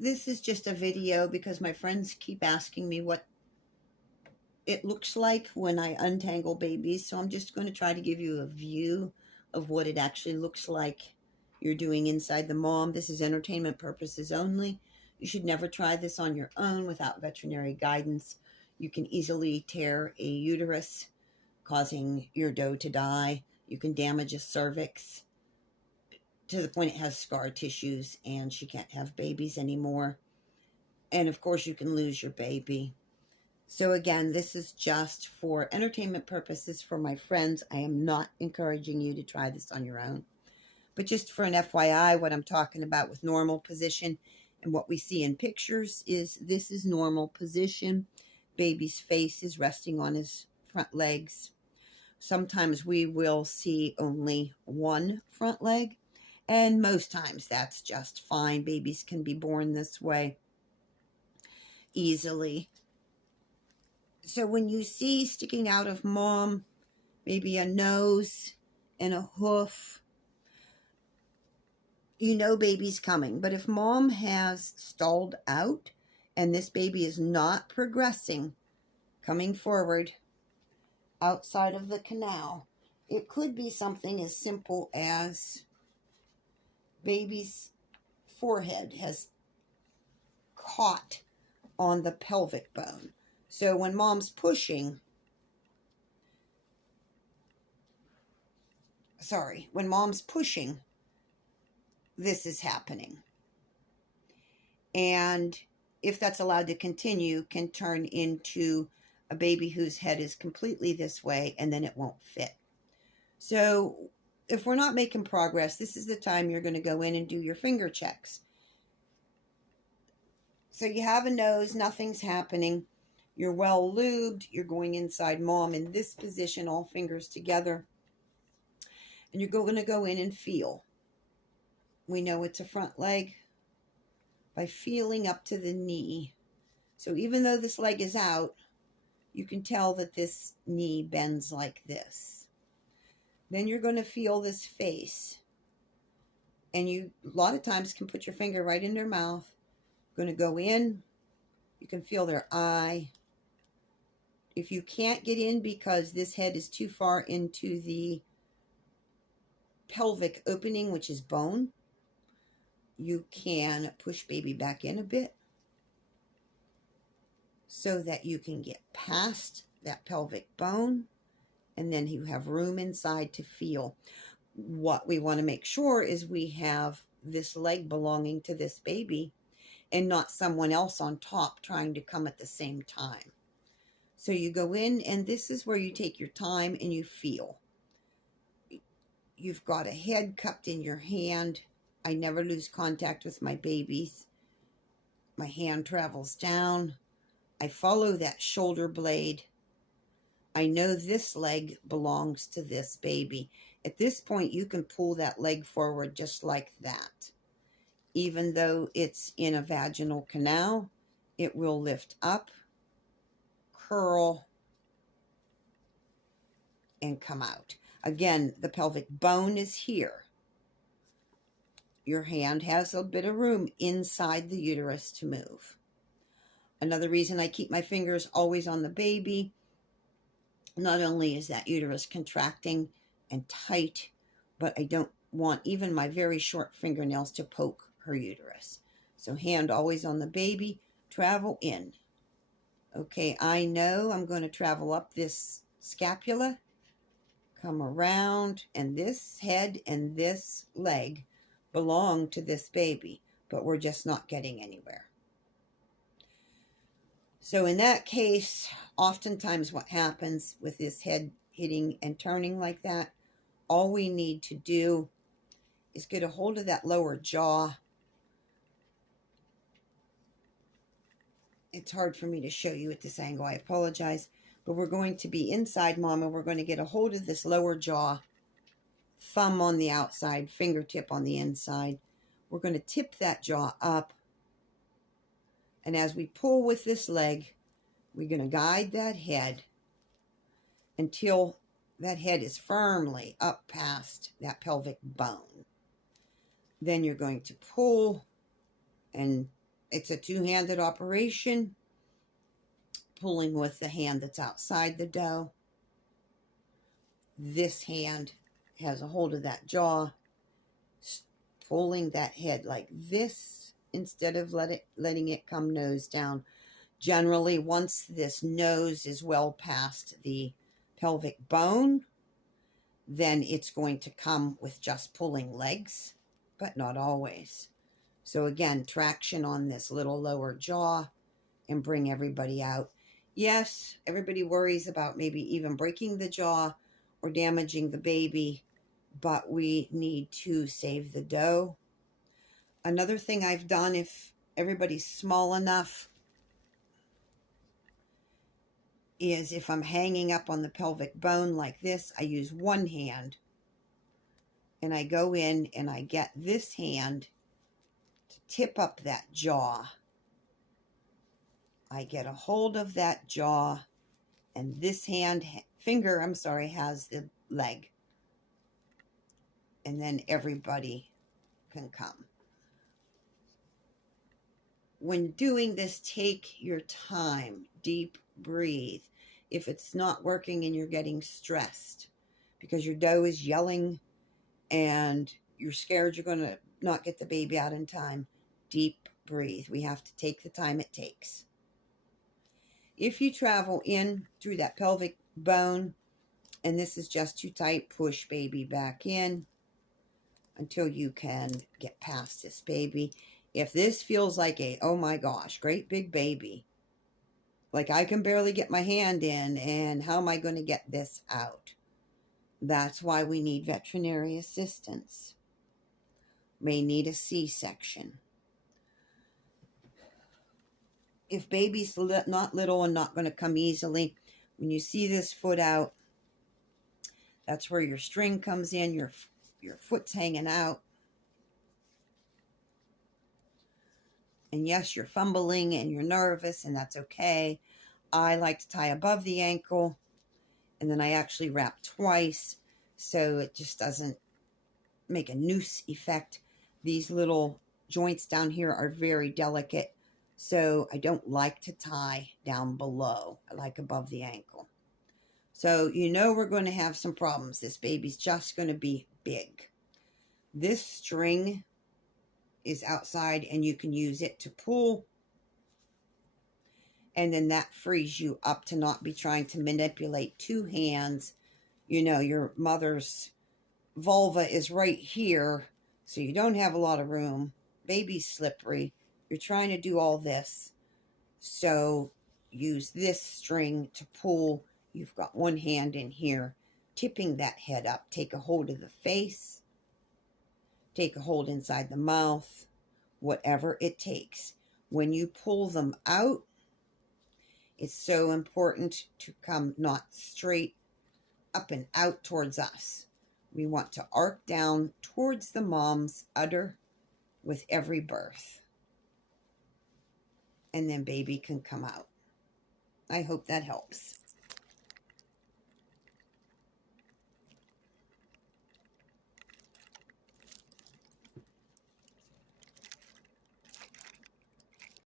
This is just a video because my friends keep asking me what it looks like when I untangle babies. So I'm just going to try to give you a view of what it actually looks like you're doing inside the mom. This is entertainment purposes only. You should never try this on your own without veterinary guidance. You can easily tear a uterus, causing your doe to die. You can damage a cervix to the point it has scar tissues and she can't have babies anymore. And of course, you can lose your baby. So again, this is just for entertainment purposes for my friends. I am not encouraging you to try this on your own. But just for an FYI, what I'm talking about with normal position and what we see in pictures is this is normal position. Baby's face is resting on his front legs. Sometimes we will see only one front leg, and most times that's just fine. Babies can be born this way easily. So when you see sticking out of mom, maybe a nose and a hoof, you know baby's coming. But if mom has stalled out and this baby is not progressing, coming forward outside of the canal, it could be something as simple as baby's forehead has caught on the pelvic bone. So when mom's pushing, this is happening. And if that's allowed to continue, can turn into a baby whose head is completely this way, and then it won't fit. So if we're not making progress, this is the time you're going to go in and do your finger checks. So you have a nose, nothing's happening. You're well lubed. You're going inside mom in this position, all fingers together. And you're going to go in and feel. We know it's a front leg by feeling up to the knee. So even though this leg is out, you can tell that this knee bends like this. Then you're going to feel this face. And you, a lot of times, can put your finger right in their mouth. Going to go in. You can feel their eye. If you can't get in because this head is too far into the pelvic opening, which is bone, you can push baby back in a bit so that you can get past that pelvic bone, and then you have room inside to feel. What we want to make sure is we have this leg belonging to this baby and not someone else on top trying to come at the same time. So you go in, and this is where you take your time and you feel. You've got a head cupped in your hand. I never lose contact with my babies. My hand travels down. I follow that shoulder blade. I know this leg belongs to this baby. At this point, you can pull that leg forward just like that. Even though it's in a vaginal canal, it will lift up, curl, and come out. Again, the pelvic bone is here. Your hand has a bit of room inside the uterus to move. Another reason I keep my fingers always on the baby, not only is that uterus contracting and tight, but I don't want even my very short fingernails to poke her uterus. So hand always on the baby, travel in. Okay, I know I'm going to travel up this scapula, come around, and this head and this leg belong to this baby, but we're just not getting anywhere. So in that case, oftentimes what happens with this head hitting and turning like that, all we need to do is get a hold of that lower jaw. It's hard for me to show you at this angle, I apologize. But we're going to be inside mom, and we're going to get a hold of this lower jaw, thumb on the outside, fingertip on the inside. We're going to tip that jaw up. And as we pull with this leg, we're going to guide that head until that head is firmly up past that pelvic bone. Then you're going to pull and It's a two-handed operation, pulling with the hand that's outside the dough. This hand has a hold of that jaw, pulling that head like this instead of letting it come nose down. Generally, once this nose is well past the pelvic bone, then it's going to come with just pulling legs, but not always. So again, traction on this little lower jaw and bring everybody out. Yes, everybody worries about maybe even breaking the jaw or damaging the baby, but we need to save the dough. Another thing I've done, if everybody's small enough, is if I'm hanging up on the pelvic bone like this, I use one hand and I go in and I get this hand to tip up that jaw. I get a hold of that jaw, and this finger has the leg. And then everybody can come. When doing this, take your time, deep breathe. If it's not working and you're getting stressed because your dough is yelling and you're scared you're going to not get the baby out in time, deep breathe. We have to take the time it takes. If you travel in through that pelvic bone and this is just too tight, push baby back in until you can get past this baby. If this feels like oh my gosh, great big baby, like I can barely get my hand in, and how am I going to get this out? That's why we need veterinary assistance. May need a C-section. If baby's not little and not going to come easily, when you see this foot out, that's where your string comes in, your foot's hanging out. And yes, you're fumbling and you're nervous, and that's okay. I like to tie above the ankle, and then I actually wrap twice so it just doesn't make a noose effect. These little joints down here are very delicate, so I don't like to tie down below. I like above the ankle. So we're going to have some problems. This baby's just going to be big. This string is outside and you can use it to pull, and then that frees you up to not be trying to manipulate two hands. Your mother's vulva is right here, so you don't have a lot of room. Baby's slippery. You're trying to do all this, so use this string to pull. You've got one hand in here tipping that head up. Take a hold of the face, take a hold inside the mouth, whatever it takes. When you pull them out, it's so important to come not straight up and out towards us. We want to arc down towards the mom's udder with every birth. And then baby can come out. I hope that helps.